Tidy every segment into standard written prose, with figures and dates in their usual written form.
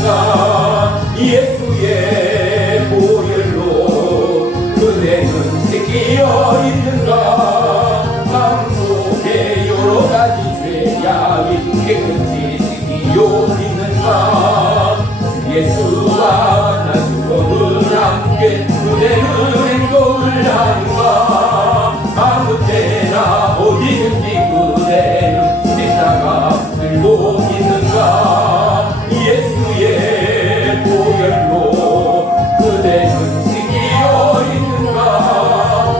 있는가? 예수의 보혈로 그대는 씻기어 있는가? 마음속에 여러 가지 죄악이 깨끗이 씻기어 있는가? 예수와 나주거늘 함께 그대는 행동을 하는가? 아무 때나 어디든지 그대는 십자가 들고 있는가? 예수의 보혈로 그대는 씻기어 있는가?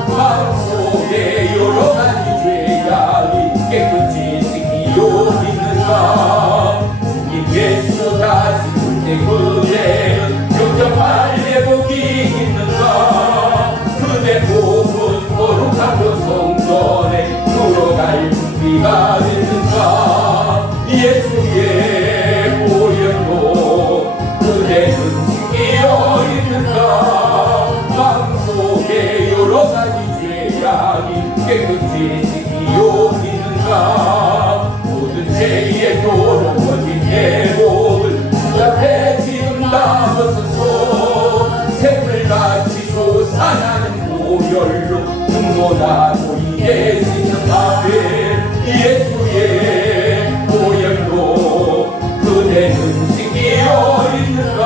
마음속에 여러 가지 죄악이 깨끗이 씻기어 있는가? 주님 예수 다시 그대는 영접할 예복이 있는가? 그대 복은 거룩하고 성전에 들어갈 준비가 됐는가? 예수의 보혈로 그대는 씻기어 있는가? 마음속에 여러 가지 죄악이 깨끗이 씻기어 있는가? 모든 죄의 도로 거짓 예복을 앞에 지금 남았소서. 새물같이 솟아나는 보혈로 눈보다 보이게 씻는다면 예수의 보혈로 그대는 씻기어 있는가?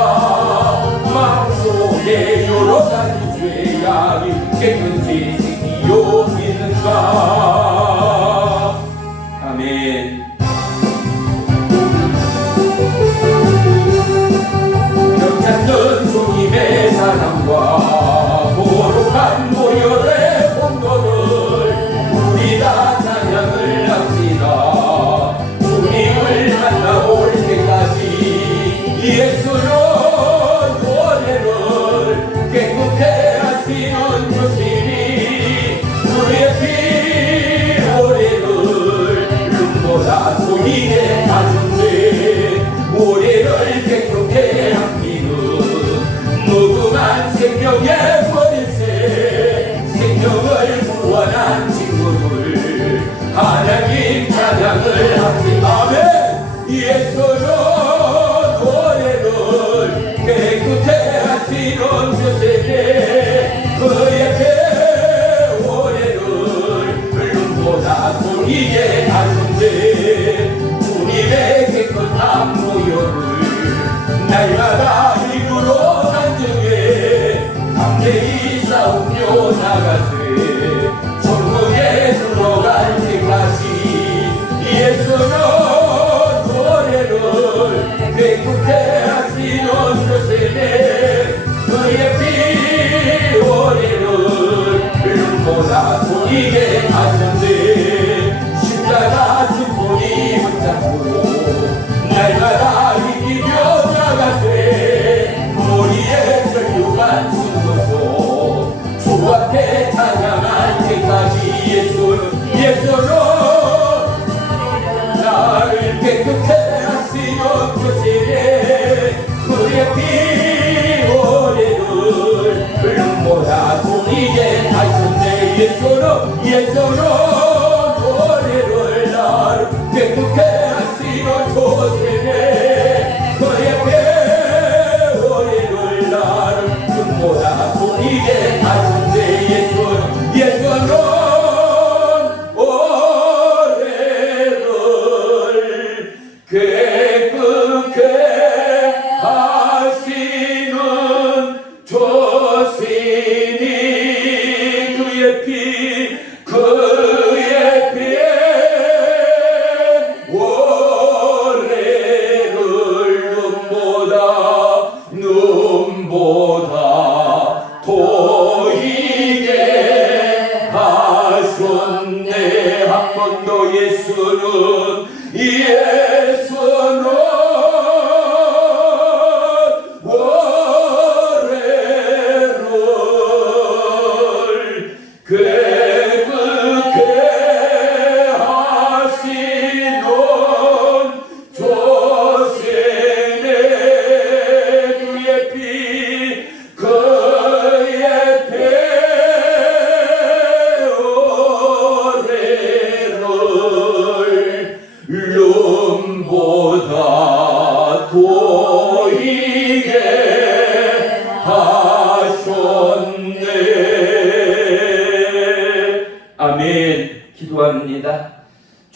마음속에 여러 가지 죄악이 깨끗이 씻기어 있는가? 아멘. 찾는 주님의 사랑과 거룩한 보혈의 공로를 우리 다 찬양을 합시다. 주님을 만나올 때까지 예수로 노래를 깨끗해 하시는 주시니 그의 피 노래를 눈보다 보이게 하는데 우리를 깨끗해 합니다. 무궁한 생명의 보일세 생명을 구원한 친구들 하나님 찬양을 합시다. 아멘. 예수로 노래를 깨끗해 하시는 주세에 그의 배 오래를 눈보다 보이게 하는데 주님의 깨끗한 보혈을 날마다 입으로 간증해 담대히 싸우며 나가세 천국에 들어갈 때까지 예수로 노래를 깨끗해 하시는 것에 그의 피 오래를 눈보다 보이게 하는데 십자가 주권이 붙잡고 날마다 이기며 나가세 머리에 혈류가 숨어서 주 앞에 찬양할 때까지 예수로 나를 깨끗해 하시는 것에 그의 피 오래를 눈보다 보이게 하셨네. 예수로 노래를 나를 깨끗해 하시는 것에 그의 배 오래를 나를 눈보다 보이게 하셨네. 예수로 깨끗해 하시는 조신이 그의 피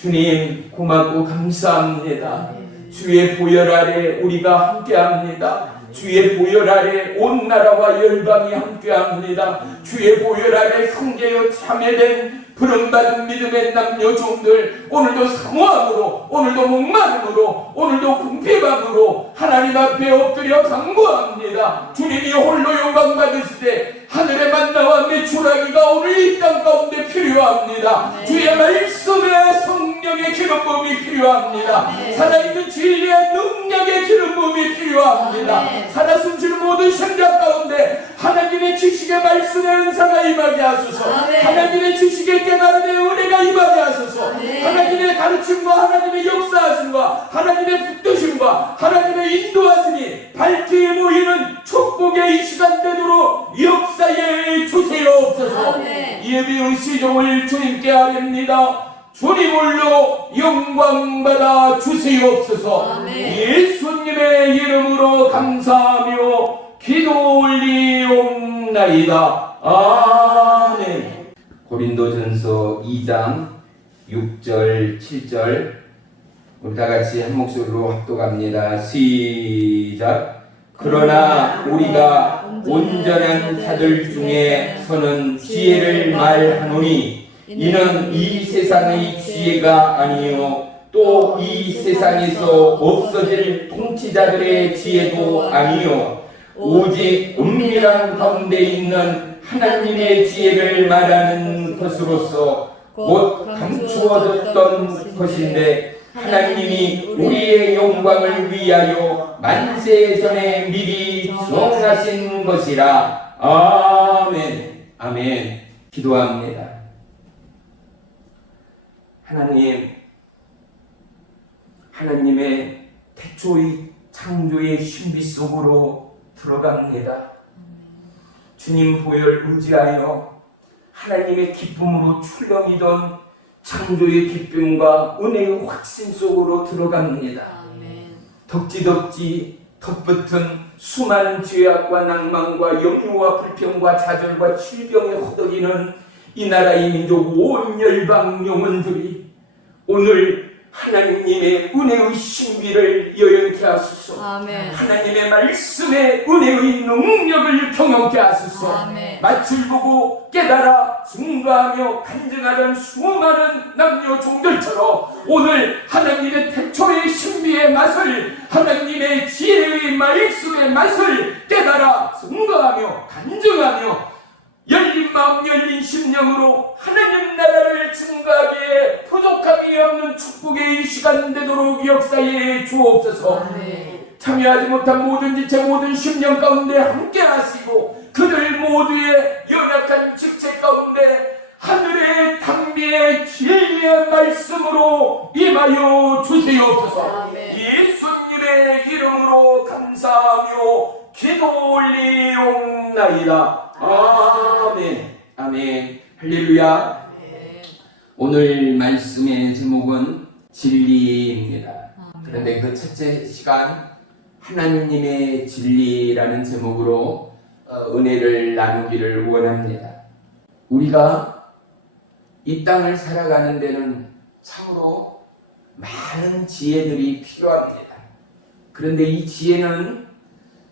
주님 고맙고 감사합니다. 주의 보혈 아래 우리가 함께합니다. 주의 보혈 아래 온 나라와 열방이 함께합니다. 주의 보혈 아래 형제여 참여된 부름받은 믿음의 남녀 종들, 오늘도 사모함으로, 오늘도 목마름으로, 오늘도 궁핍함으로 하나님 앞에 엎드려 간구합니다. 주님이 홀로 영광 받으실 때 하늘의 만나와 메추라기가 오늘 이 땅 가운데 필요합니다. 네. 주의 말씀에 성령의 기름 부음이 필요합니다. 네. 살아있는 진리의 능력의 기름 부음이 필요합니다. 네. 살아 숨쉬는 모든 생각 가운데 하나님의 지식의 말씀의 은사가 임하게 하소서. 네. 하나님의 지식의 깨달음의 은혜가 임하게 하소서. 네. 하나님의 가르침과 하나님의 역사하심과 하나님의 붙드심과 하나님의 인도하심이 밝게 모이는 축복의 이 시간 되도록 역사에 주시옵소서. 예배의 시종을 주님께 아뢰옵니다. 주님 홀로 영광받아 주시옵소서. 예수님의 이름으로 감사하며 기도 올리옵나이다. 아멘. 고린도전서 2장 6절 7절 우리 다같이 한 목소리로 합독합니다. 시작. 그러나 우리가 온전한 자들 중에 서는 지혜를 말하노니 이는 이 세상의 지혜가 아니요 또 이 세상에서 없어질 통치자들의 지혜도 아니요 오직 은밀한 가운데 있는 하나님의 지혜를 말하는 것으로서 곧 감추어졌던 것인데 하나님이 우리의 영광을 위하여 만세 전에 미리 정하신 것이라. 아멘. 아멘. 기도합니다. 하나님의 태초의 창조의 신비 속으로 들어갑니다. 주님 보혈 의지하여 하나님의 기쁨으로 출렁이던 창조의 기쁨과 은혜의 확신 속으로 들어갑니다. 덕지덕지 덧붙은 수많은 죄악과 낭만과 염려와 불평과 좌절과 질병에 허덕이는 이 나라의 민족 온 열방 영혼들이 오늘 하나님의 은혜의 신비를 여연케 하소서. 아멘. 하나님의 말씀의 은혜의 능력을 경험케 하소서. 아멘. 맛을 보고 깨달아 증거하며 간증하던 수많은 남녀 종들처럼 오늘 하나님의 태초의 신비의 맛을 하나님의 지혜의 말씀의 맛을 깨달아 증거하며 간증하며 열린 마음 열린 심령으로 하나님 나라를 증거하기에 부족함이 없는 축복의 이 시간 되도록 역사에 주옵소서. 참여하지 못한 모든 지체 모든 심령 가운데 함께 하시고 그들 모두의 연약한 지체 가운데 하늘의 당비의 진리의 말씀으로 임하여 주시옵소서. 예수님의 이름으로 감사하며 기도 올리옵나이다. 아멘. 아멘. 할렐루야. 오늘 말씀의 제목은 진리입니다. 그런데 그 첫째 시간 하나님의 진리라는 제목으로 은혜를 나누기를 원합니다. 우리가 이 땅을 살아가는 데는 참으로 많은 지혜들이 필요합니다. 그런데 이 지혜는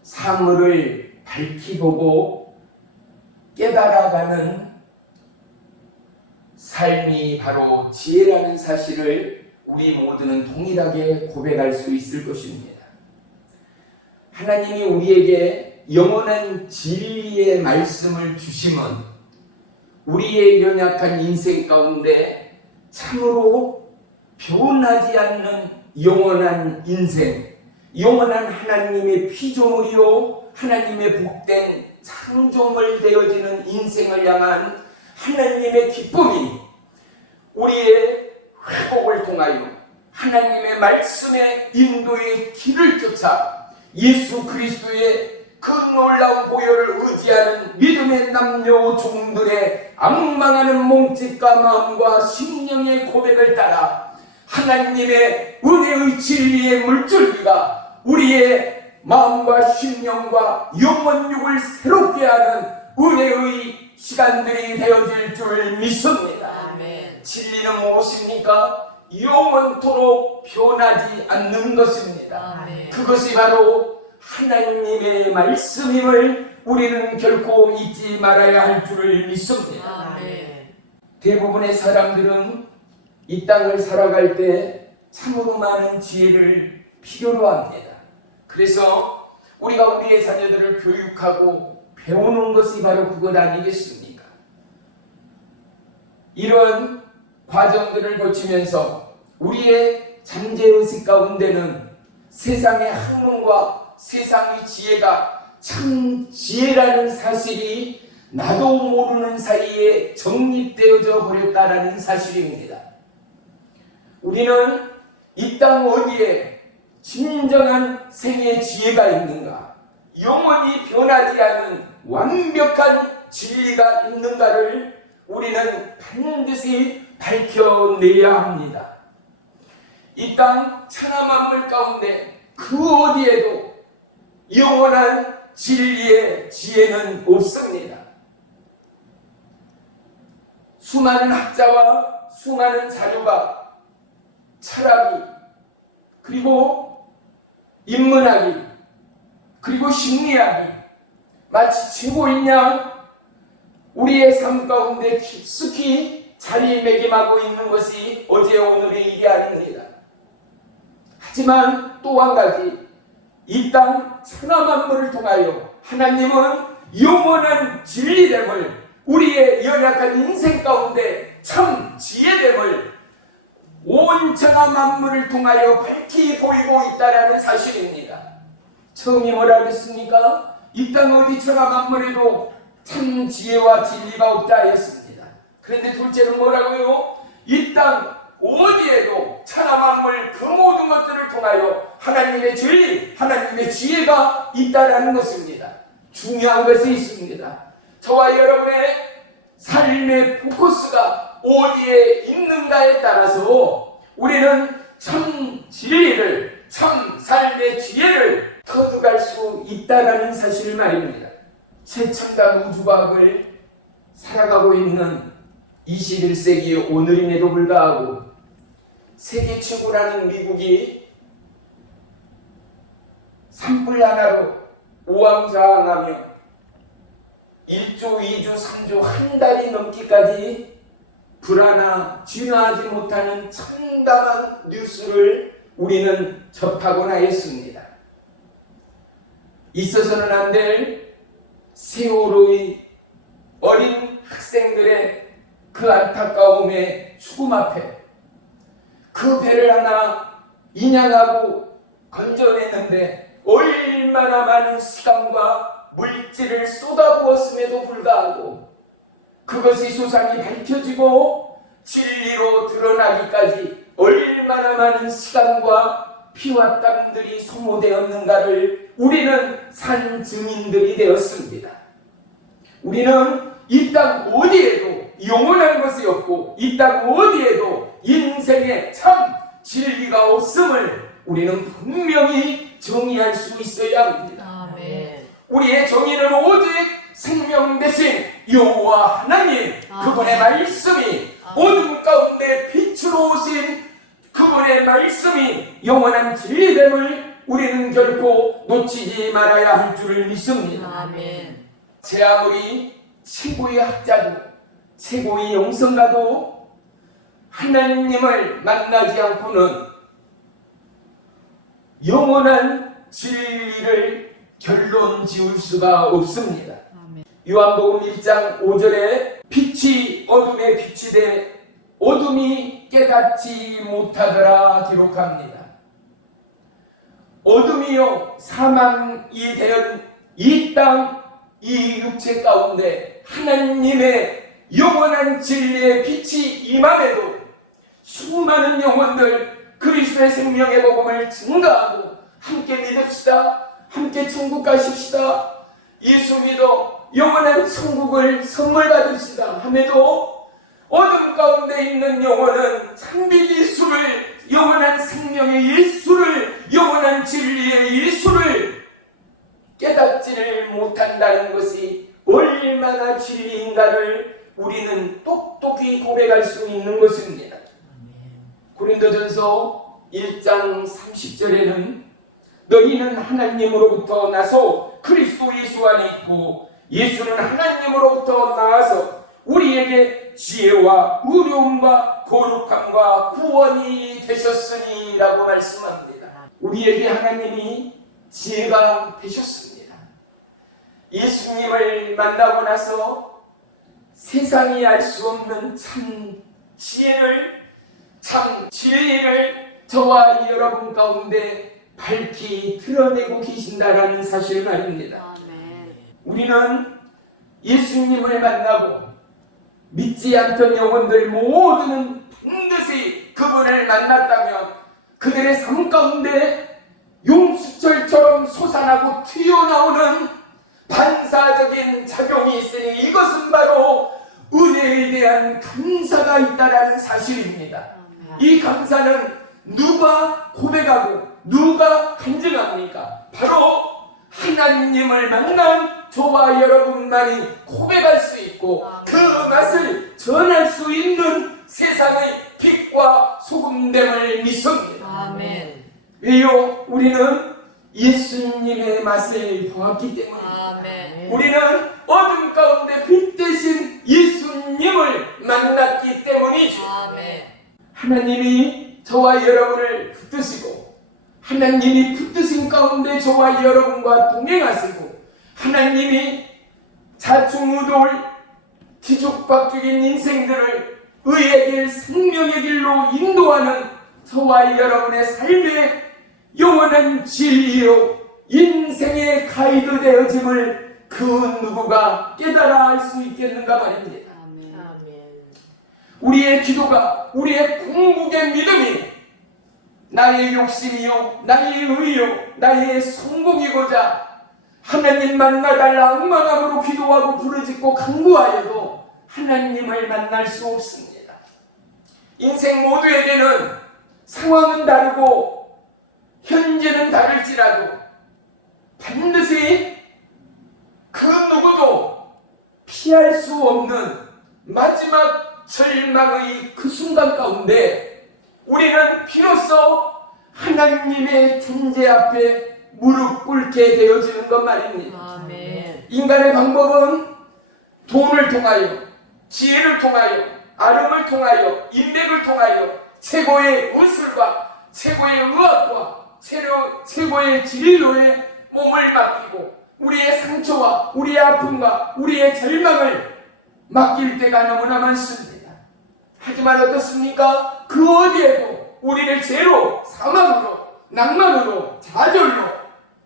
사물을 밝히 보고 깨달아가는 삶이 바로 지혜라는 사실을 우리 모두는 동일하게 고백할 수 있을 것입니다. 하나님이 우리에게 영원한 진리의 말씀을 주심은 우리의 연약한 인생 가운데 참으로 변하지 않는 영원한 인생, 영원한 하나님의 피조물이요 하나님의 복된 창조물 되어지는 인생을 향한 하나님의 기쁨이 우리의 회복을 통하여 하나님의 말씀의 인도의 길을 쫓아 예수 그리스도의 그 놀라운 보혈을 의지하는 믿음의 남녀 종들의 악망하는 몸짓과 마음과 심령의 고백을 따라 하나님의 은혜의 진리의 물줄기가 우리의 마음과 심령과 영혼육을 새롭게 하는 은혜의 시간들이 되어질 줄 믿습니다. 아멘. 진리는 무엇입니까? 영원토록 변하지 않는 것입니다. 아멘. 그것이 바로 하나님의 말씀임을 우리는 결코 잊지 말아야 할 줄을 믿습니다. 아멘. 대부분의 사람들은 이 땅을 살아갈 때 참으로 많은 지혜를 필요로 합니다. 그래서 우리가 우리의 자녀들을 교육하고 배우는 것이 바로 그것 아니겠습니까? 이런 과정들을 거치면서 우리의 잠재의식 가운데는 세상의 학문과 세상의 지혜가 참 지혜라는 사실이 나도 모르는 사이에 정립되어져 버렸다라는 사실입니다. 우리는 이 땅 어디에 진정한 생의 지혜가 있는가, 영원히 변하지 않은 완벽한 진리가 있는가를 우리는 반드시 밝혀내야 합니다. 이 땅 천하 만물 가운데 그 어디에도 영원한 진리의 지혜는 없습니다. 수많은 학자와 수많은 자료가 철학이, 그리고 인문학이, 그리고 심리학이 마치 최고인 양 우리의 삶 가운데 깊숙이 자리매김하고 있는 것이 어제 오늘의 일이 아닙니다. 하지만 또 한 가지, 이 땅 천하 만물을 통하여 하나님은 영원한 진리됨을, 우리의 연약한 인생 가운데 참 지혜됨을 온 천하 만물을 통하여 밝히 보이고 있다는 사실입니다. 처음이 뭐라 그랬습니까? 이 땅 어디 천하 만물에도 참 지혜와 진리가 없다 하였습니다. 그런데 둘째는 뭐라고요? 이 땅 어디에도 천하 만물 그 모든 것들을 통하여 하나님의 진리, 하나님의 지혜가 있다라는 것입니다. 중요한 것이 있습니다. 저와 여러분의 삶의 포커스가 어디에 있는가에 따라서 우리는 참 진리를, 참 삶의 지혜를 터득할 수 있다라는 사실 말입니다. 최첨단 우주과학을 살아가고 있는 21세기 오늘임에도 불구하고 세계 최고라는 미국이 산불 하나로 우왕좌왕하며 1조, 2조, 3조 한 달이 넘기까지 불안하, 진화하지 못하는 참담한 뉴스를 우리는 접하곤 하였습니다. 있어서는 안 될 세월호의 어린 학생들의 그 안타까움의 죽음 앞에 그 배를 하나 인양하고 건져내는데 얼마나 많은 시간과 물질을 쏟아부었음에도 불구하고 그것이 소상히 밝혀지고 진리로 드러나기까지 얼마나 많은 시간과 피와 땀들이 소모되었는가를 우리는 산 증인들이 되었습니다. 우리는 이 땅 어디에도 영원한 것이 없고 이 땅 어디에도 인생에 참 진리가 없음을 우리는 분명히 정의할 수 있어야 합니다. 아멘. 우리의 정의는 오직 생명 대신 여호와 하나님, 그분의 말씀이 어둠 가운데 빛으로 오신 그분의 말씀이 영원한 진리됨을 우리는 결코 놓치지 말아야 할 줄을 믿습니다. 아멘. 제 아무리 최고의 학자도 최고의 영성가도 하나님을 만나지 않고는 영원한 진리를 결론 지을 수가 없습니다. 아멘. 요한복음 1장 5절에 빛이 어둠에 비치되 어둠이 깨닫지 못하더라 기록합니다. 어둠이요 사망이 되은 이 땅, 이 육체 가운데 하나님의 영원한 진리의 빛이 임함에도 수많은 영혼들 그리스도의 생명의 복음을 증거하고 함께 믿읍시다, 함께 천국 가십시다, 예수 믿어 영원한 천국을 선물 받읍시다 함에도 어둠 가운데 있는 영혼은 참빛 예수를, 영원한 생명의 예수를, 영원한 진리의 예수를 깨닫지를 못한다는 것이 얼마나 진리인가를 우리는 똑똑히 고백할 수 있는 것입니다. 고린도전서 1장 30절에는 너희는 하나님으로부터 나서 그리스도 예수 안에 있고 예수는 하나님으로부터 나와서 우리에게 지혜와 의로움과 거룩함과 구원이 되셨으니 라고 말씀합니다. 우리에게 하나님이 지혜가 되셨습니다. 예수님을 만나고 나서 세상이 알 수 없는 참 지혜를, 참 진리를 저와 여러분 가운데 밝히 드러내고 계신다라는 사실 말입니다. 우리는 예수님을 만나고 믿지 않던 영혼들 모두는 반드시 그분을 만났다면 그들의 삶 가운데 용수철처럼 솟아나고 튀어나오는 반사적인 작용이 있으니 이것은 바로 은혜에 대한 감사가 있다라는 사실입니다. 이 감사는 누가 고백하고 누가 간증합니까? 바로 하나님을 만난 저와 여러분만이 고백할 수 있고 그 맛을 전할 수 있는 세상의 빛과 소금됨을 믿습니다. 아멘. 왜요? 우리는 예수님의 맛을 보았기 때문입니다. 아멘. 우리는 어둠 가운데 빛 대신 예수님을 만났기 때문이죠. 아멘. 하나님이 저와 여러분을 붙드시고 하나님이 붙드신 가운데 저와 여러분과 동행하시고 하나님이 자충우돌 뒤죽박죽인 인생들을 의의 길, 생명의 길로 인도하는 저와 여러분의 삶의 영원한 진리요 인생의 가이드 되어짐을 그 누구가 깨달아 알 수 있겠는가 말입니다. 우리의 기도가, 우리의 궁극의 믿음이 나의 욕심이요 나의 의요 나의 성공이고자 하나님 만나달라 엉망함으로 기도하고 부르짖고 간구하여도 하나님을 만날 수 없습니다. 인생 모두에게는 상황은 다르고 현재는 다를지라도 반드시 그 누구도 피할 수 없는 마지막 절망의 그 순간 가운데 우리는 비로소 하나님의 존재 앞에 무릎 꿇게 되어지는 것 말입니다. 아멘. 인간의 방법은 돈을 통하여, 지혜를 통하여, 아름을 통하여, 인맥을 통하여 최고의 의술과 최고의 의학과 최고의 진로에 몸을 맡기고 우리의 상처와 우리의 아픔과 우리의 절망을 맡길 때가 너무나 많습니다. 하지만 어떻습니까? 그 어디에도 우리를 죄로, 사망으로, 낭만으로, 좌절로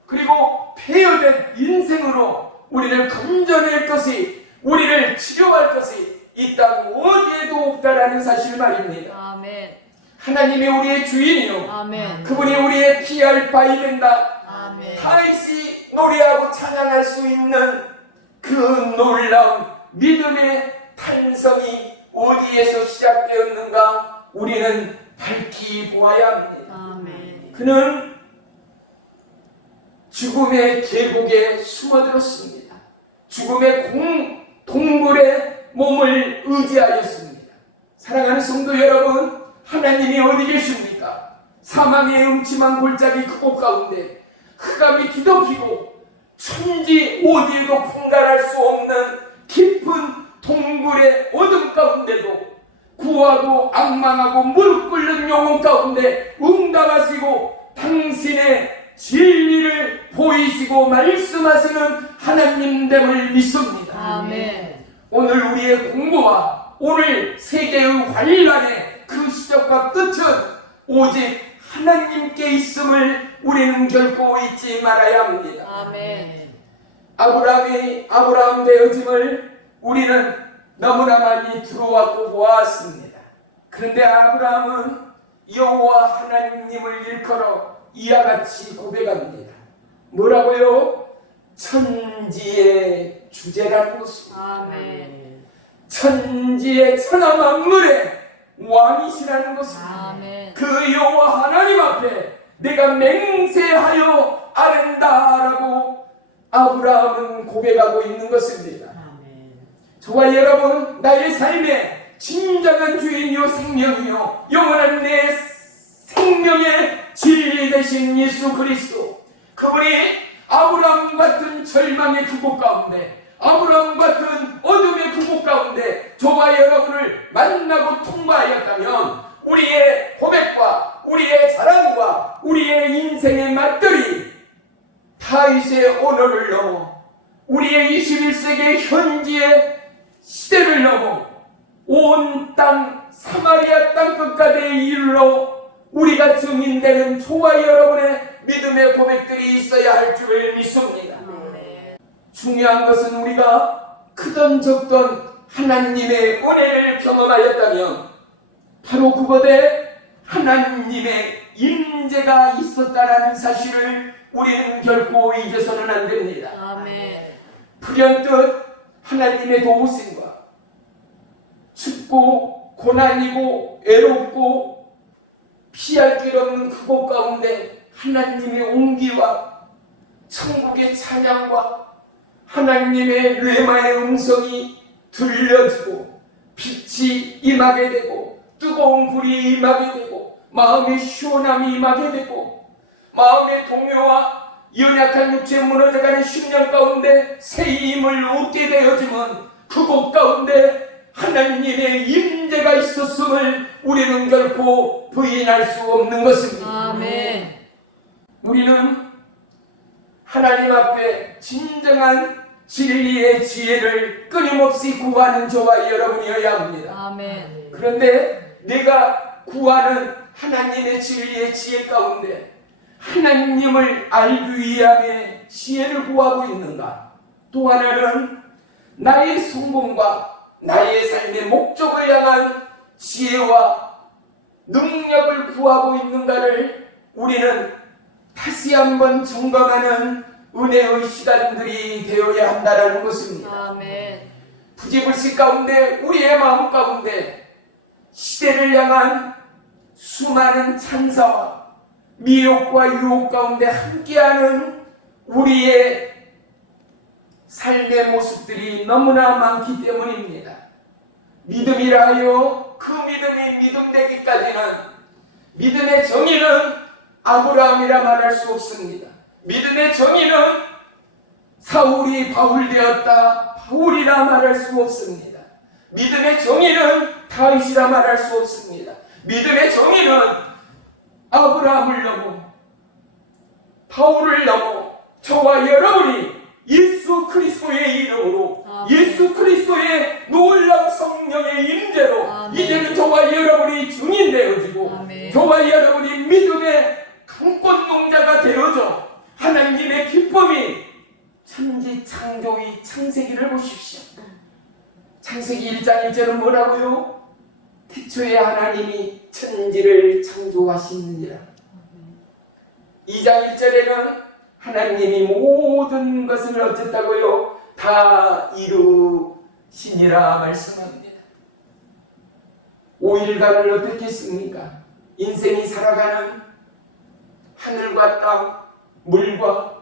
그리고 폐허된 인생으로 우리를 건져낼 것이, 우리를 치료할 것이 이 땅 어디에도 없다라는 사실 말입니다. 아멘. 하나님이 우리의 주인이요 아멘. 그분이 우리의 피할 바이 된다. 아멘. 다시 노래하고 찬양할 수 있는 그 놀라운 믿음의 탄성이 어디에서 시작되었는가 우리는 밝히 보아야 합니다. 아멘. 그는 죽음의 계곡에 숨어들었습니다. 죽음의 동굴에 몸을 의지하였습니다. 사랑하는 성도 여러분, 하나님이 어디 계십니까? 사망의 음침한 골짜기 그곳 가운데 흑암이 뒤덮이고 천지 어디에도 분간할 수 없는 깊은 동굴의 어둠 가운데도 구하고 악망하고 무릎 꿇는 영혼 가운데 응답하시고 당신의 진리를 보이시고 말씀하시는 하나님됨을 믿습니다. 아멘. 오늘 우리의 공부와 오늘 세계의 환란의 그 시작과 끝은 오직 하나님께 있음을 우리는 결코 잊지 말아야 합니다. 아멘. 아브라함 되어짐을 우리는 너무나 많이 들어왔고 보았습니다. 그런데 아브라함은 여호와 하나님을 일컬어 이와 같이 고백합니다. 뭐라고요? 천지의 주제라는 것입니다. 아멘. 천지의 천하만물의 왕이시라는 것입니다. 아멘. 그 여호와 하나님 앞에 내가 맹세하여 아른다라고 아브라함은 고백하고 있는 것입니다. 저와 여러분, 나의 삶에 진정한 주인이요 생명이요 영원한 내 생명의 진리 되신 예수 그리스도, 그분이 아브라함 같은 절망의 그곳 가운데, 아브라함 같은 어둠의 그곳 가운데 저와 여러분을 만나고 통과하였다면 우리의 고백과 우리의 자랑과 우리의 인생의 맛들이 다윗의 언어를 넘어 우리의 21세기 현지의 시대를 넘어 온 땅 사마리아 땅 끝까지 이르러 우리가 증인되는 저와 여러분의 믿음의 고백들이 있어야 할 줄을 믿습니다. 중요한 것은 우리가 크던 적던 하나님의 은혜를 경험하였다면 바로 그곳에 하나님의 임재가 있었다라는 사실을 우리는 결코 잊어서는 안 됩니다. 아멘. 불현듯 하나님의 도우심과 춥고 고난이고 애롭고 피할 길 없는 그곳 가운데 하나님의 온기와 천국의 찬양과 하나님의 뢰마의 음성이 들려지고 빛이 임하게 되고 뜨거운 불이 임하게 되고 마음의 시원함이 임하게 되고 마음의 동요와 연약한 육체에 무너져가는 심령 가운데 새 힘을 얻게 되어지면 그곳 가운데 하나님의 임재가 있었음을 우리는 결코 부인할 수 없는 것입니다. 아멘. 우리는 하나님 앞에 진정한 진리의 지혜를 끊임없이 구하는 저와 여러분이어야 합니다. 아멘. 그런데 내가 구하는 하나님의 진리의 지혜 가운데 하나님을 알기 위함의 지혜를 구하고 있는가? 또 하나는 나의 성공과 나의 삶의 목적을 향한 지혜와 능력을 구하고 있는가를 우리는 다시 한번 점검하는 은혜의 시간들이 되어야 한다는 것입니다. 아멘. 부지불식 가운데 우리의 마음 가운데 시대를 향한 수많은 찬사와 미혹과 유혹 가운데 함께하는 우리의 삶의 모습들이 너무나 많기 때문입니다. 믿음이라 하여 그 믿음이 믿음 되기까지는 믿음의 정의는 아브라함이라 말할 수 없습니다. 믿음의 정의는 사울이 바울 되었다 바울이라 말할 수 없습니다. 믿음의 정의는 다윗이라 말할 수 없습니다. 믿음의 정의는 아브라함을 넘어 바울을 넘어 저와 여러분이 예수 그리스도의 이름으로 예수 그리스도의 놀라운 성령의 임재로 이제는 저와 여러분이 증인되어지고 저와 여러분이 믿음의 강권 농자가 되어져 하나님의 기쁨이 천지 창조의 창세기를 보십시오. 창세기 1장 1절은 뭐라고요? 태초에 하나님이 천지를 창조하시느니라. 2장 1절에는 하나님이 모든 것을 어쨌다고요? 다 이루시니라 말씀합니다. 5일간을 어떻게 했습니까? 인생이 살아가는 하늘과 땅, 물과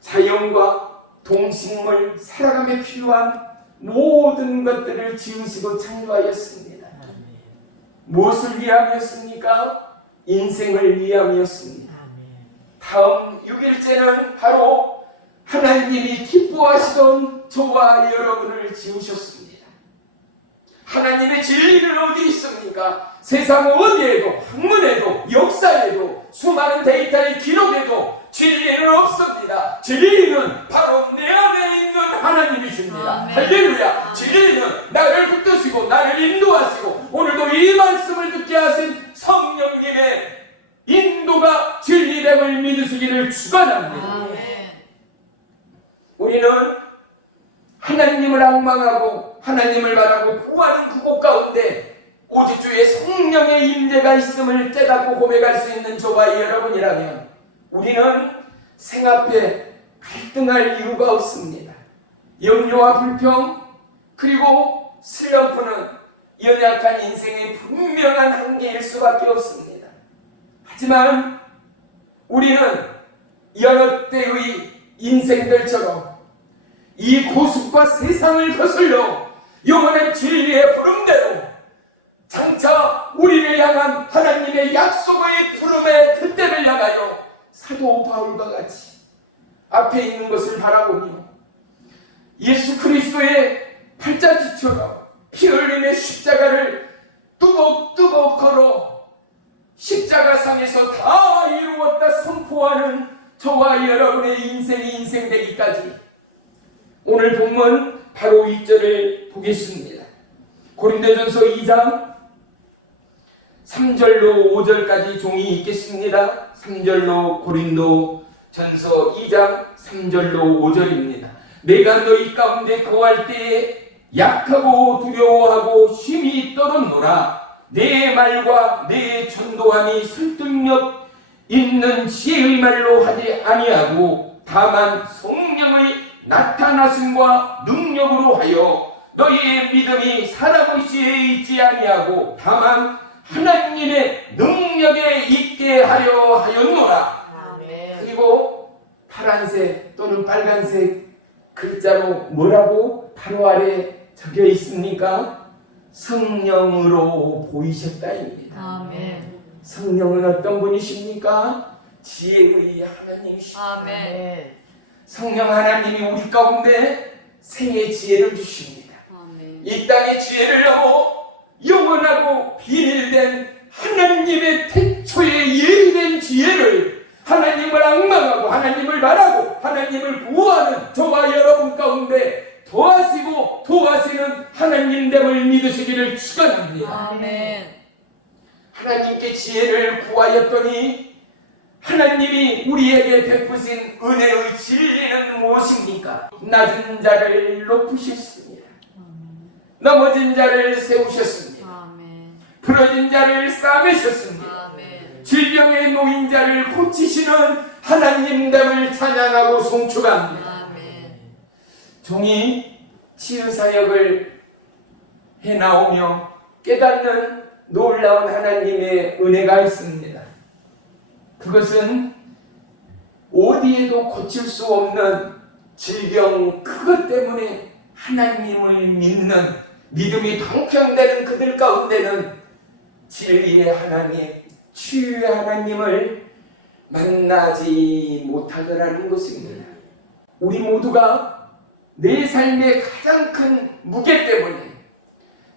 자연과 동식물, 살아감에 필요한 모든 것들을 지으시고 창조하였습니다. 무엇을 위함이었습니까? 인생을 위함이었습니다. 다음 6일째는 바로 하나님이 기뻐하시던 저와 여러분을 지으셨습니다. 하나님의 진리는 어디 있습니까? 세상 어디에도, 학문에도, 역사에도, 수많은 데이터의 기록에도 진리는 없습니다. 진리는 바로 내 안에 있는 하나님이십니다. 할렐루야. 진리는 나를 붙드시고 나를 인도하시고 오늘도 이 말씀을 듣게 하신 성령님의 인도가 진리됨을 믿으시기를 축원합니다. 우리는 하나님을 앙망하고 하나님을 바라고 구하는 그곳 가운데 오직 주의 성령의 임재가 있음을 깨닫고 고백할 수 있는 저와 여러분이라면 우리는 생 앞에 갈등할 이유가 없습니다. 염려와 불평 그리고 슬럼프는 연약한 인생의 분명한 한계일 수밖에 없습니다. 하지만 우리는 여러 때의 인생들처럼 이 고습과 세상을 거슬러 영원한 진리의 부름대로 장차 우리를 향한 하나님의 약속의 부름의 그때를 향하여 사도 바울과 같이 앞에 있는 것을 바라보며 예수 그리스도의 팔자지처럼 피 흘림의 십자가를 뚜벅뚜벅 걸어 십자가상에서 다 이루었다 선포하는 저와 여러분의 인생이 인생되기까지 오늘 본문 바로 2절을 보겠습니다. 고린도전서 2장 3절로 5절까지 종이 있겠습니다. 3절로 고린도전서 2장 3절로 5절입니다. 내가 너희 가운데 거할 때에 약하고 두려워하고 심히 떨었노라. 내 말과 내 전도함이 설득력 있는 지혜의 말로 하지 아니하고 다만 성령의 나타나심과 능력으로 하여 너희의 믿음이 사람의지에 있지 아니하고 다만 하나님의 능력에 있게 하려 하였노라. 아멘. 그리고 파란색 또는 빨간색 글자로 뭐라고 바로 아래 적혀 있습니까? 성령으로 보이셨다입니다. 아멘. 성령은 어떤 분이십니까? 지혜의 하나님이십니다. 아멘. 성령 하나님이 우리 가운데 생의 지혜를 주십니다. 아멘. 이 땅의 지혜를 넘어 영원하고 비밀된 하나님의 태초에 예리된 지혜를 하나님을 앙망하고 하나님을 바라고 하나님을 구하는 저와 여러분 가운데 더하시고 도하시는 하나님됨을 믿으시기를 축원합니다. 아멘. 하나님께 지혜를 구하였더니 하나님이 우리에게 베푸신 은혜의 진리는 무엇입니까? 낮은 자를 높이셨습니다. 넘어진 자를 세우셨습니다. 아멘. 부러진 자를 싸매셨습니다. 아멘. 질병에 놓인 자를 고치시는 하나님됨을 찬양하고 송축합니다. 아멘. 종이 치유사역을 해나오며 깨닫는 놀라운 하나님의 은혜가 있습니다. 그것은 어디에도 고칠 수 없는 질병 그것 때문에 하나님을 믿는 믿음이 방편되는 그들 가운데는 진리의 하나님, 치유의 하나님을 만나지 못하더라는 것입니다. 우리 모두가 내 삶의 가장 큰 무게 때문에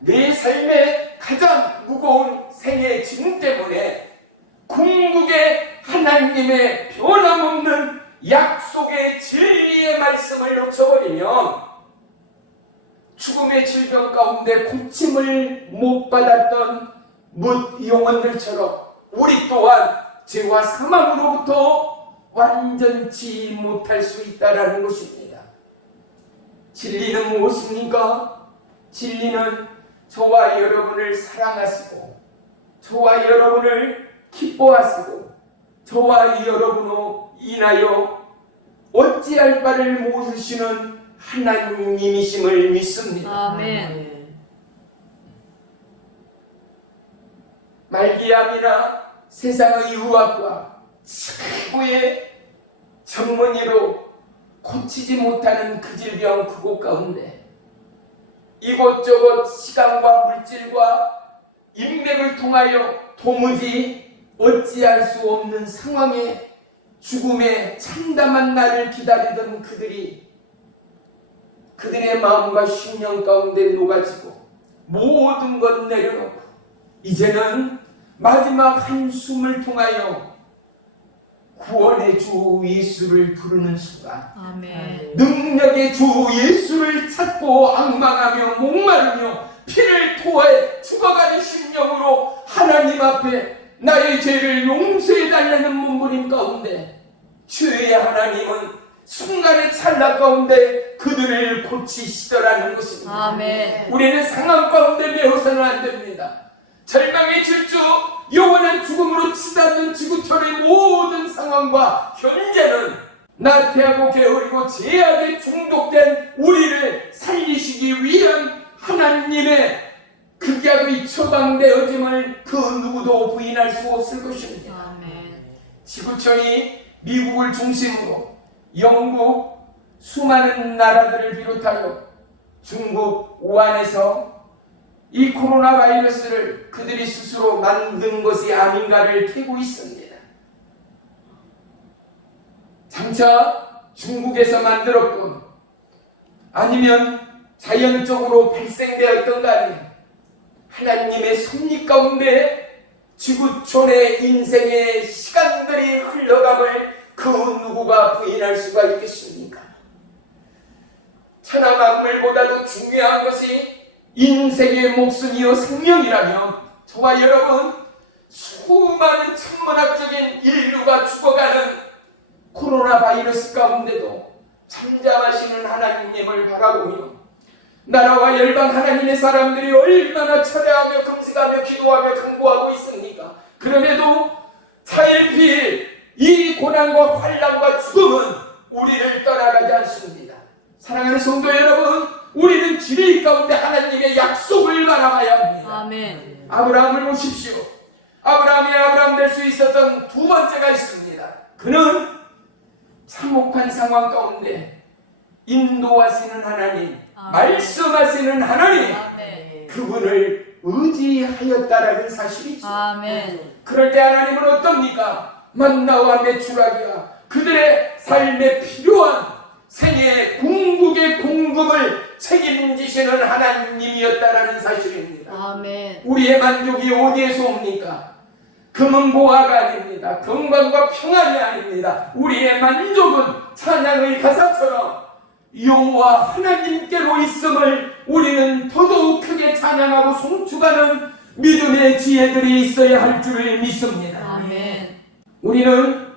내 삶의 가장 무거운 생의 짐 때문에 궁극의 하나님의 변함없는 약속의 진리의 말씀을 놓쳐버리면 죽음의 질병 가운데 고침을 못 받았던 뭇 영혼들처럼 우리 또한 죄와 사망으로부터 완전치 못할 수 있다는 것입니다. 진리는 무엇입니까? 진리는 저와 여러분을 사랑하시고 저와 여러분을 기뻐하시고 저와 여러분으로 인하여 어찌할 바를 모르시는 하나님이심을 믿습니다. 아멘. 말기암이나 세상의 의학과 최고의 전문의로 고치지 못하는 그 질병 그곳 가운데 이곳저곳 시간과 물질과 인맥을 통하여 도무지 어찌할 수 없는 상황에 죽음의 참담한 날을 기다리던 그들의 마음과 심령 가운데 녹아지고 모든 것 내려놓고 이제는 마지막 한숨을 통하여 구원의 주 예수를 부르는 순간 아멘. 능력의 주 예수를 찾고 앙망하며 목마르며 피를 토해 죽어가는 심령으로 하나님 앞에 나의 죄를 용서해 달라는 몸부림 가운데 주의 하나님은 순간의 찰나 가운데 그들을 고치시더라는 것입니다. 아멘. 우리는 상황 가운데 매어서는 안 됩니다. 절망의 질주, 영원한 죽음으로 치닫는 지구촌의 모든 상황과 현재는 나태하고 게으르고 죄악에 중독된 우리를 살리시기 위한 하나님의 극약의 처방되어짐을 그 누구도 부인할 수 없을 것입니다. 아멘. 지구촌이 미국을 중심으로 영국 수많은 나라들을 비롯하여 중국 우한에서 이 코로나 바이러스를 그들이 스스로 만든 것이 아닌가를 캐고 있습니다. 장차 중국에서 만들었건 아니면 자연적으로 발생되었던 간에 하나님의 섭리 가운데 지구촌의 인생의 시간들이 흘러감을 그 누구가 부인할 수가 있겠습니까? 천하 만물보다도 중요한 것이 인생의 목숨이요 생명이라면 저와 여러분 수많은 천문학적인 인류가 죽어가는 코로나 바이러스 가운데도 잠잠하시는 하나님을 바라보며 나라와 열방 하나님의 사람들이 얼마나 철회하며 금식하며 기도하며 간구하고 있습니까? 그럼에도 차일피일 이 고난과 환난과 죽음은 우리를 떠나가지 않습니다. 사랑하는 성도 여러분, 우리는 진리 가운데 하나님의 약속을 바라봐야 합니다. 아멘. 아브라함을 보십시오. 아브라함이 아브라함 될 수 있었던 두 번째가 있습니다. 그는 참혹한 상황 가운데 인도하시는 하나님, 말씀하시는 하나님, 그분을 의지하였다라는 사실이죠. 아멘. 그럴 때 하나님은 어떻습니까? 만나와 메추라기야 그들의 삶에 필요한 생애 궁극의 공급을 책임지시는 하나님이었다라는 사실입니다. 아멘. 우리의 만족이 어디에서 옵니까? 금은 보화가 아닙니다. 건강과 평안이 아닙니다. 우리의 만족은 찬양의 가사처럼 여호와 하나님께로 있음을 우리는 더더욱 크게 찬양하고 송축하는 믿음의 지혜들이 있어야 할 줄을 믿습니다. 아멘. 우리는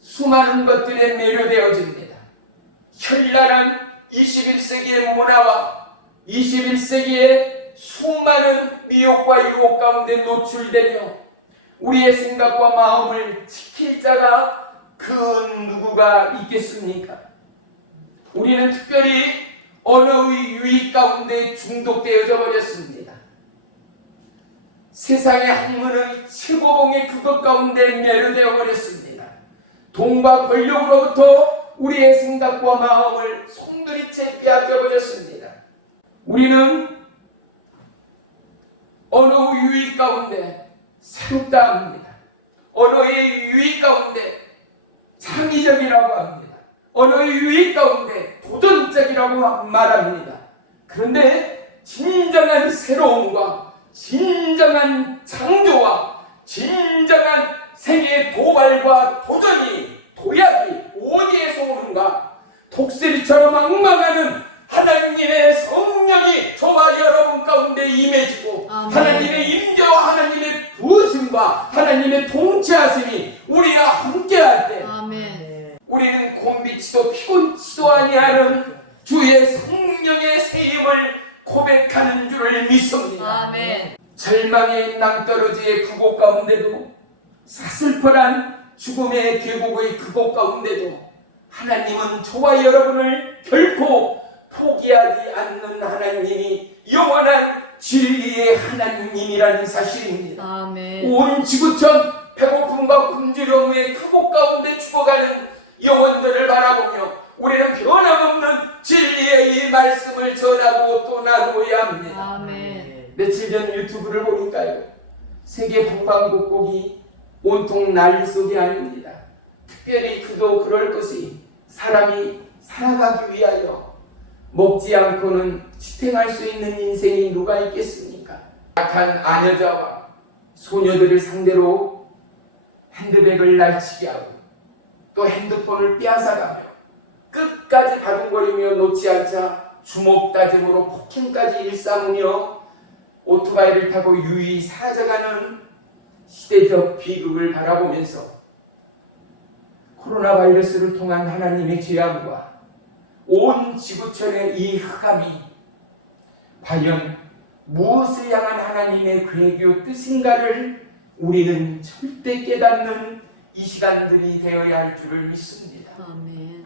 수많은 것들에 매료되어집니다. 현란한 21세기의 문화와 21세기의 수많은 미혹과 유혹 가운데 노출되며 우리의 생각과 마음을 지킬 자가 그 누구가 있겠습니까? 우리는 특별히 언어의 유익 가운데 중독되어져 버렸습니다. 세상의 학문의 최고봉의 그것 가운데 매료되어 버렸습니다. 돈과 권력으로부터 우리의 생각과 마음을 송두리째 빼앗겨 버렸습니다. 우리는 언어의 유익 가운데 새롭다 합니다. 언어의 유익 가운데 창의적이라고 합니다. 언어의 유익 가운데 도전적이라고 말합니다. 그런데 진정한 새로움과 진정한 창조와 진정한 생의 도발과 도전이 도약이 어디에서 오는가? 독수리처럼 악망하는 하나님의 성령이 저와 여러분 가운데 임해지고 아멘. 하나님의 임재와 하나님의 부으심과 하나님의 통치하심이 우리와 함께할 때 아멘. 우리는 곤비치도 피곤치도 아니하는 주의 성령의 세임을 고백하는 줄을 믿습니다. 아멘. 절망의 낭떠러지의 그곳 가운데도 사슬퍼란 죽음의 계곡의 그곳 가운데도 하나님은 저와 여러분을 결코 포기하지 않는 하나님이 영원한 진리의 하나님이라는 사실입니다. 아멘. 온 지구촌 배고픔과 굶주림의 그곳 가운데 죽어가는 영혼들을 바라보며 우리는 변함없는 진리의 이 말씀을 전하고 또 나누어야 합니다. 아멘. 며칠 전 유튜브를 보니까요, 세계 방방곡곡이 온통 난리 속이 아닙니다. 특별히 그도 그럴 것이 사람이 살아가기 위하여 먹지 않고는 지탱할 수 있는 인생이 누가 있겠습니까? 약한 아녀자와 소녀들을 상대로 핸드백을 날치게 하고 또 핸드폰을 빼앗아가며 끝까지 바둥거리며 놓지 않자 주먹다짐으로 폭행까지 일삼으며 오토바이를 타고 유유히 사라져가는 시대적 비극을 바라보면서 코로나 바이러스를 통한 하나님의 죄악과 온 지구촌의 이 흑암이 과연 무엇을 향한 하나님의 계획이요 뜻인가를 우리는 절대 깨닫는 이 시간들이 되어야 할 줄을 믿습니다. 아멘.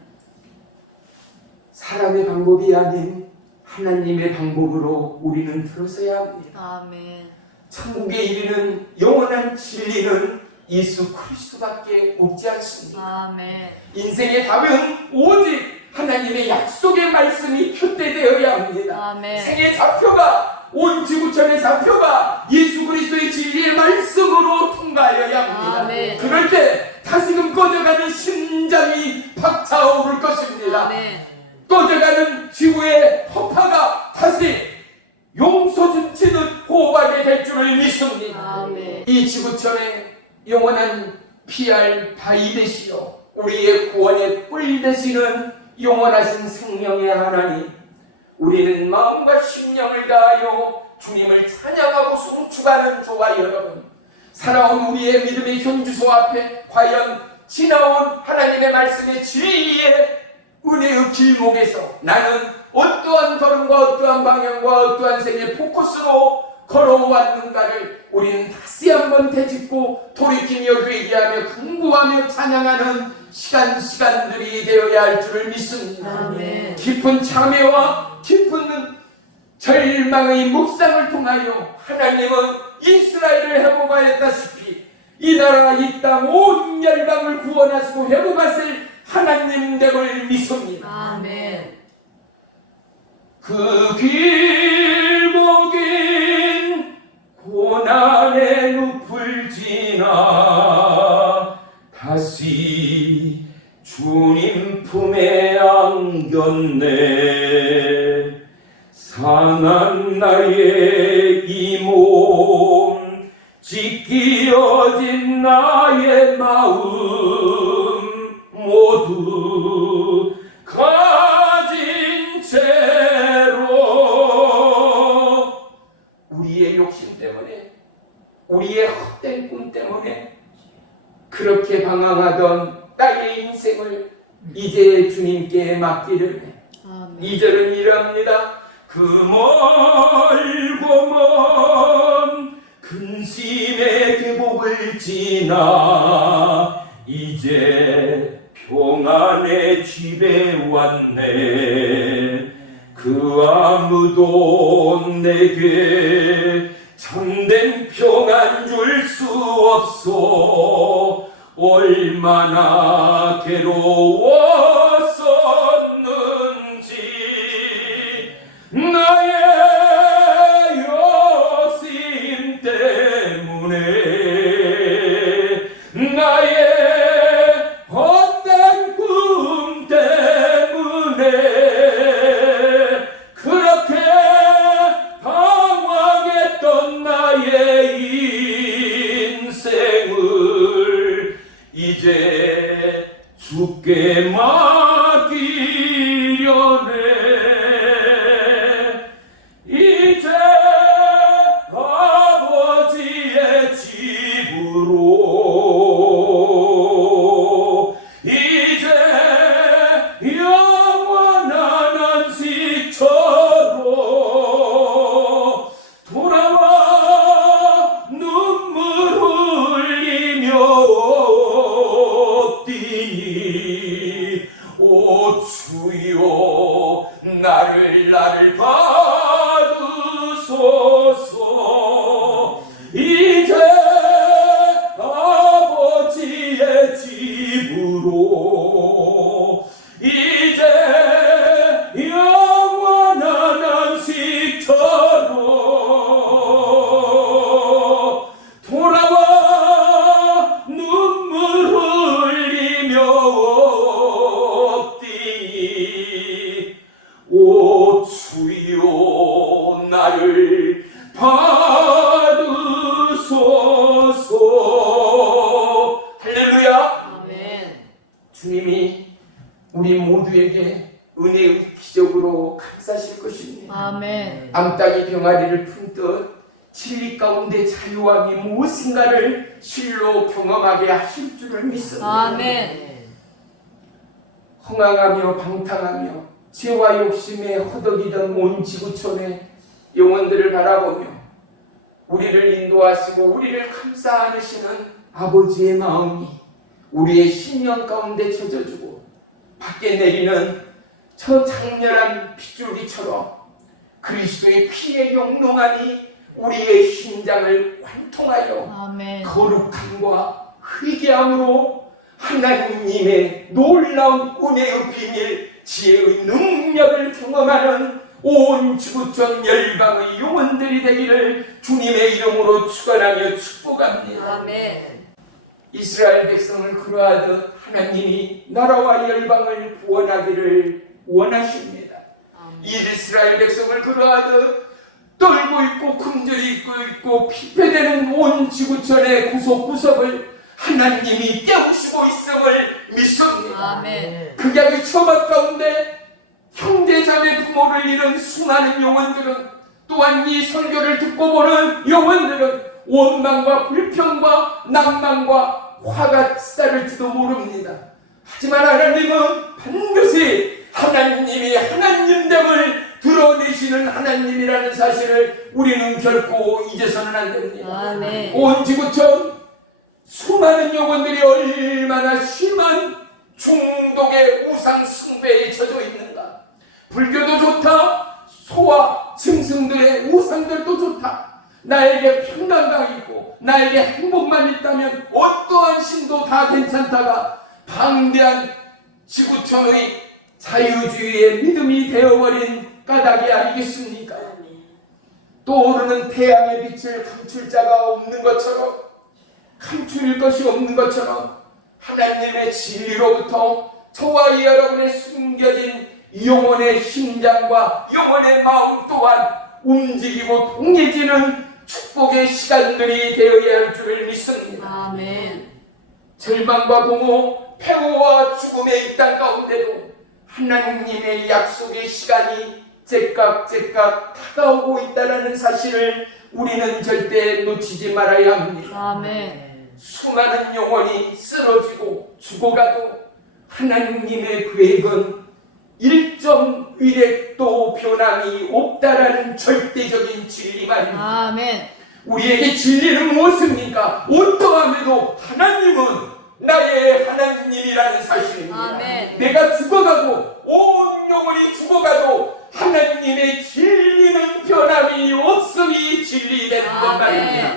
사람의 방법이 아닌 하나님의 방법으로 우리는 들어서야 합니다. 아멘. 천국에 이르는 영원한 진리는 예수 그리스도밖에 없지 않습니다. 아멘. 인생의 답은 오직 하나님의 약속의 말씀이 표대되어야 합니다. 아멘. 생의 좌표가 온 지구촌의 사표가 예수 그리스도의 진리의 말씀으로 통과하여야 합니다. 아멘. 그럴 때 다시금 꺼져가는 심장이 박차오를 것입니다. 아멘. 꺼져가는 지구의 허파가 다시 용솟음치듯 호흡하게 될 줄을 믿습니다. 아멘. 이 지구촌의 영원한 피할 바위 되시오, 우리의 구원의 뿔 되시는 영원하신 생명의 하나님, 우리는 마음과 심령을 다하여 주님을 찬양하고 송축하는 저와 여러분, 살아온 우리의 믿음의 현주소 앞에 과연 지나온 하나님의 말씀의 진리의 은혜의 길목에서 나는 어떠한 걸음과 어떠한 방향과 어떠한 생의 포커스로 걸어왔는가를 우리는 다시 한번 되짚고 돌이키며 회개하며 간구하며 찬양하는 시간들이 되어야 할 줄을 믿습니다. 아멘. 깊은 참회와 깊은 절망의 묵상을 통하여 하나님은 이스라엘을 회복하였다시피 이 나라 이 땅 온 열방을 구원하시고 회복하실 하나님 됨을 믿습니다. 아멘. 그 길목인 고난의 늪을 지나 다시 주님 품에 안겼네. 상한 나의 이 몸, 찢기어진 나의 마음 모두 가진 채로 우리의 욕심 때문에, 우리의 헛된 꿈 때문에 그렇게 방황하던 나의 인생을 이제 주님께 맡기를 해. 아멘. 2절은 이러합니다. 그 멀고 먼 근심의 계곡을 지나 이제 평안의 집에 왔네. 그 아무도 내게 참된 평안 줄 수 없어. 얼마나 괴로웠었는지 나의 욕심 때문에, 나의 헛된 꿈 때문에 그렇게 방황했던 나의 인생을 이제 주께 맡기려네. 이제 아버지의 집으로, 이제 영원한 안식처로 돌아와 눈물 흘리며 뛰니 오 주여 나를 받으소서. 이제 아버지의 집으로, 이제 영원한 안식처로 돌아와 눈물 흘리며 뛰니 오 주여 나를 받으소서. 할렐루야. 아멘. 주님이 우리 모두에게 은혜의 기적으로 감싸실 것입니다. 아멘. 암탉이 병아리를 품듯 진리 가운데 자유함이 무엇인가를 실로 경험하게 하실 줄을 믿습니다. 아멘. 허망하며 방탕하며 죄와 욕심에 허덕이던 온 지구촌의 영혼들을 바라보며 우리를 인도하시고 우리를 감싸 안으시는 아버지의 마음이 우리의 심령 가운데 젖어주고 밖에 내리는 저 장렬한 핏줄기처럼 그리스도의 피의 영롱함이 우리의 심장을 관통하여 아멘. 거룩함과 회개함으로 하나님의 놀라운 은혜의 비밀, 지혜의 능력을 경험하는 온 지구촌 열방의 영혼들이 되기를 주님의 이름으로 축원하며 축복합니다. 아멘. 이스라엘 백성을 그러하듯 하나님이 나라와 열방을 구원하기를 원하십니다. 이스라엘 백성을 그러하듯 떨고 있고 금절이 있고 피폐되는 온 지구촌의 구석구석을 하나님이 깨우시고 있음을 믿습니다. 아멘. 극약의 처마 가운데 형제자매 부모를 잃은 수많은 영혼들은, 또한 이 설교를 듣고 보는 영혼들은 원망과 불평과 낭만과 화가 따를지도 모릅니다. 하지만 하나님은 반드시 하나님이 하나님됨을 드러내시는 하나님이라는 사실을 우리는 결코 잊어서는 안 됩니다. 아멘. 온 지구촌 수많은 영혼들이 얼마나 심한 중독의 우상 숭배에 젖어 있는가. 불교도 좋다, 소와 짐승들의 우상들도 좋다, 나에게 평강이 있고 나에게 행복만 있다면 어떠한 신도 다 괜찮다가 방대한 지구촌의 자유주의의 믿음이 되어버린 까닭이 아니겠습니까? 떠오르는 태양의 빛을 감출 자가 없는 것처럼, 감출 것이 없는 것처럼 하나님의 진리로부터 저와 여러분의 숨겨진 영혼의 심장과 영혼의 마음 또한 움직이고 통해지는 축복의 시간들이 되어야 할 줄을 믿습니다. 아멘. 절망과 공허, 폐허와 죽음의 이 땅 가운데도 하나님의 약속의 시간이 제깍제깍 다가오고 있다는 사실을 우리는 절대 놓치지 말아야 합니다. 아멘. 수많은 영혼이 쓰러지고 죽어가도 하나님의 계획은 1.1획도 변함이 없다라는 절대적인 진리 말입니다. 아멘. 우리에게 진리는 무엇입니까? 어떠함에도 하나님은 나의 하나님이라는 사실입니다. 아멘. 내가 죽어가고 온 영혼이 죽어가도 하나님의 진리는 변함이 없음이 진리되는 것 말입니다.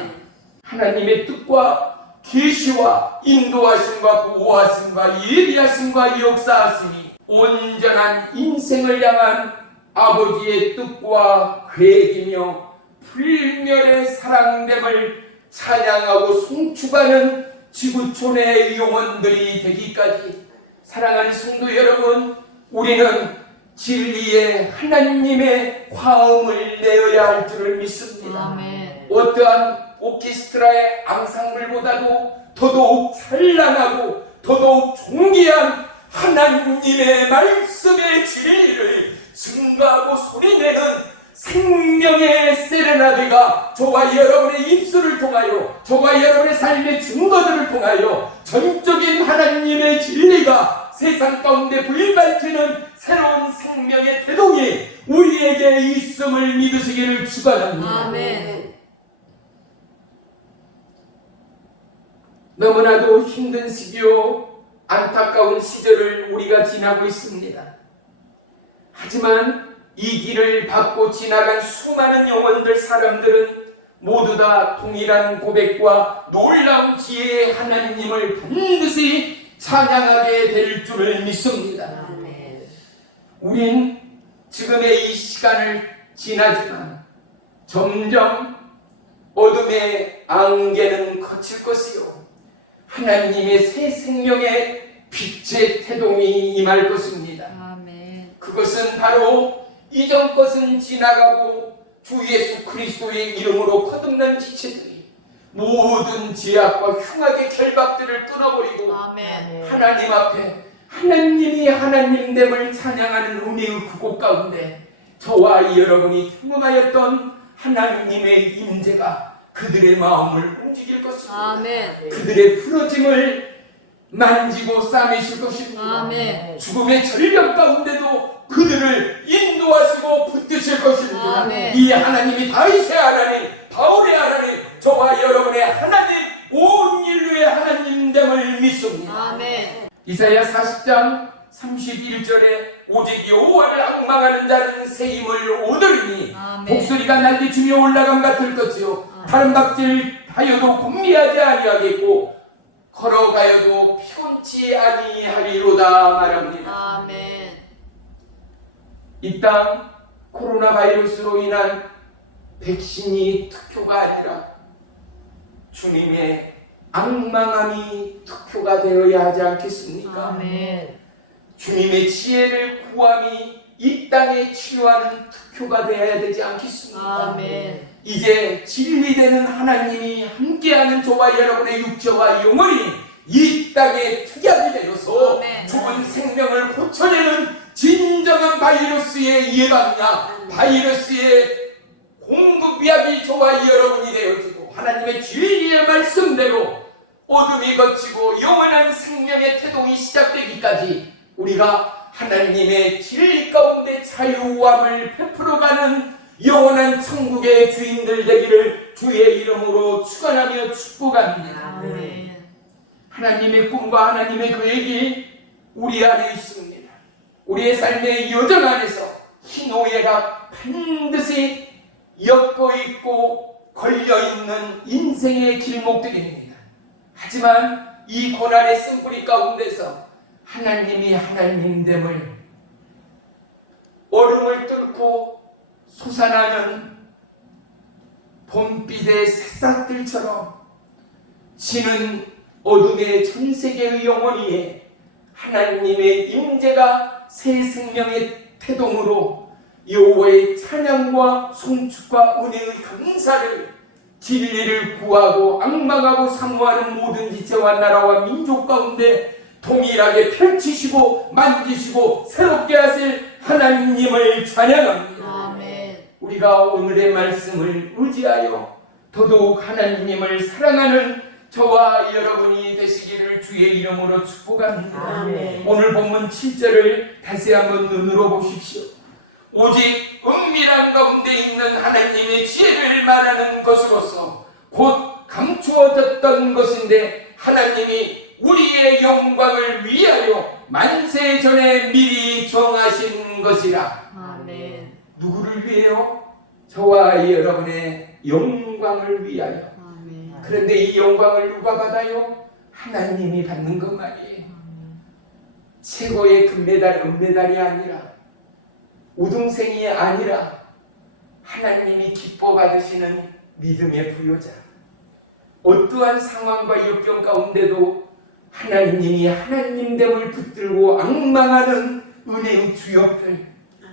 하나님의 뜻과 계시와 인도하심과 보호하심과 예비하심과 역사하심이 온전한 인생을 향한 아버지의 뜻과 계획이며 불멸의 사랑됨을 찬양하고 송축하는 지구촌의 영혼들이 되기까지, 사랑하는 성도 여러분, 우리는 진리의 하나님의 화음을 내어야 할 줄을 믿습니다. 아멘. 어떠한 오케스트라의 앙상블보다도 더더욱 찬란하고 더더욱 존귀한 하나님의 말씀의 진리를 증거하고 소리내는 생명의 세레나데가 저와 여러분의 입술을 통하여, 저와 여러분의 삶의 증거들을 통하여 전적인 하나님의 진리가 세상 가운데 불발치는 새로운 생명의 태동이 우리에게 있음을 믿으시기를 축원합니다. 아멘. 너무나도 힘든 시기요 안타까운 시절을 우리가 지나고 있습니다. 하지만 이 길을 받고 지나간 수많은 영혼들, 사람들은 모두 다 동일한 고백과 놀라운 지혜의 하나님을 반드시 찬양하게 될 줄을 믿습니다. 아멘. 우린 지금의 이 시간을 지나지만 점점 어둠의 안개는 거칠 것이요 하나님의 새 생명의 빛의 태동이 임할 것입니다. 아멘. 그것은 바로 이전 것은 지나가고 주 예수 그리스도의 이름으로 거듭난 지체들이 모든 죄악과 흉악의 결박들을 끊어버리고 아멘. 하나님 앞에 하나님이 하나님됨을 찬양하는 은혜의 그곳 가운데 저와 여러분이 경험하였던 하나님의 임재가 그들의 마음을 움직일 것입니다. 아멘. 그들의 부러짐을 만지고 싸매실 것입니다. 아멘. 죽음의 절벽 가운데도 그들을 인도하시고 붙드실 것입니다. 아멘. 이 하나님이 다윗의 하나님, 바울의 하나님, 저와 여러분의 하나님, 온 인류의 하나님됨을 믿습니다. 아멘. 이사야 40장 31절에 오직 여호와를 앙망하는 자는 새 힘을 얻으리니 아멘. 목소리가 날개치며 올라감 같을 것이요 다른 박질 하여도 공미하지 아니하겠고 걸어가여도 피곤치 아니하리로다 말합니다. 아멘. 이 땅 코로나 바이러스로 인한 백신이 특효가 아니라 주님의 악망함이 특효가 되어야 하지 않겠습니까? 아멘. 주님의 지혜를 구함이 이 땅에 치유하는 특효가 되어야 되지 않겠습니까? 아멘. 이제 진리되는 하나님이 함께하는 저와 여러분의 육체와 영혼이 이 땅에 특약이 되어서 아멘. 죽은 생명을 고쳐내는 진정한 바이러스의 예방약, 바이러스의 공급약이 저와 여러분이 되어지고 하나님의 진리의 말씀대로 어둠이 거치고 영원한 생명의 태동이 시작되기까지 우리가 하나님의 진리 가운데 자유함을 베풀어가는 영원한 천국의 주인들 되기를 주의 이름으로 축원하며 축복합니다. 아멘. 하나님의 꿈과 하나님의 계획이 우리 안에 있습니다. 우리의 삶의 여정 안에서 희노애락 반드시 엮여 있고 걸려 있는 인생의 길목들입니다. 하지만 이 고난의 쓴뿌리 가운데서 하나님이 하나님됨을 얼음을 뚫고 솟아나는 봄빛의 새싹들처럼 지는 어둠의 전 세계의 영혼이에 하나님의 임재가 새 생명의 태동으로 여호와의 찬양과 송축과 은혜의 감사를 진리를 구하고 악망하고 사모하는 모든 지체와 나라와 민족 가운데 동일하게 펼치시고 만지시고 새롭게 하실 하나님을 찬양합니다. 아멘. 우리가 오늘의 말씀을 의지하여 더더욱 하나님을 사랑하는 저와 여러분이 되시기를 주의 이름으로 축복합니다. 아멘. 오늘 본문 7절을 다시 한번 눈으로 보십시오. 오직 은밀한 가운데 있는 하나님의 지혜를 말하는 것으로서 곧 감추어졌던 것인데 하나님이 우리의 영광을 위하여 만세 전에 미리 정하신 것이라. 아멘. 누구를 위해요? 저와 여러분의 영광을 위하여. 아멘. 그런데 이 영광을 누가 받아요? 하나님이 받는 것 말이에요. 최고의 금메달, 은메달이 아니라 우등생이 아니라 하나님이 기뻐 받으시는 믿음의 부여자. 어떠한 상황과 역경 가운데도 하나님이 하나님됨을 붙들고 악망하는 은혜의 주역들,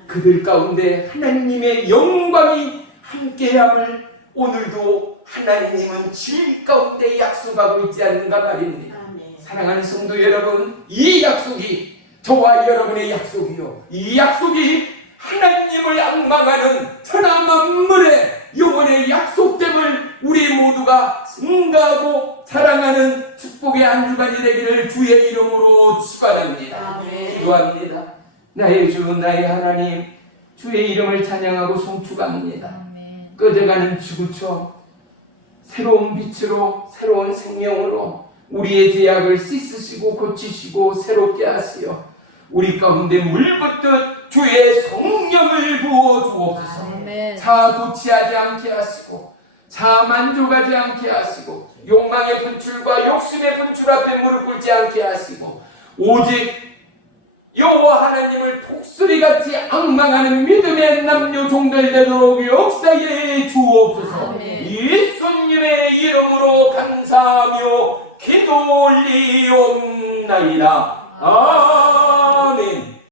그들 가운데 하나님의 영광이 함께함을 오늘도 하나님은 진 가운데 약속하고 있지 않는가 말입니다. 사랑하는 성도 여러분, 이 약속이 저와 여러분의 약속이요, 이 약속이 하나님을 악망하는 천하 만물의 영원의 약속됨을 우리 모두가 응가하고 사랑하는 축복의 한 주간이 되기를 주의 이름으로 축원합니다. 아멘. 기도합니다. 나의 주 나의 하나님, 주의 이름을 찬양하고 송축합니다. 아멘. 꺼져가는 지구처 새로운 빛으로 새로운 생명으로 우리의 죄악을 씻으시고 고치시고 새롭게 하시어 우리 가운데 물붓듯 주의 성령을 부어 주옵소서. 아멘. 자 도취하지 않게 하시고 자 만족하지 않게 하시고 욕망의 분출과 욕심의 분출 앞에 무릎 꿇지 않게 하시고 오직 여호와 하나님을 독수리같이 악망하는 믿음의 남녀 종들 되도록 역사에 주옵소서. 아멘. 예수님의 이름으로 감사하며 기도 올리옵나이다. 아멘.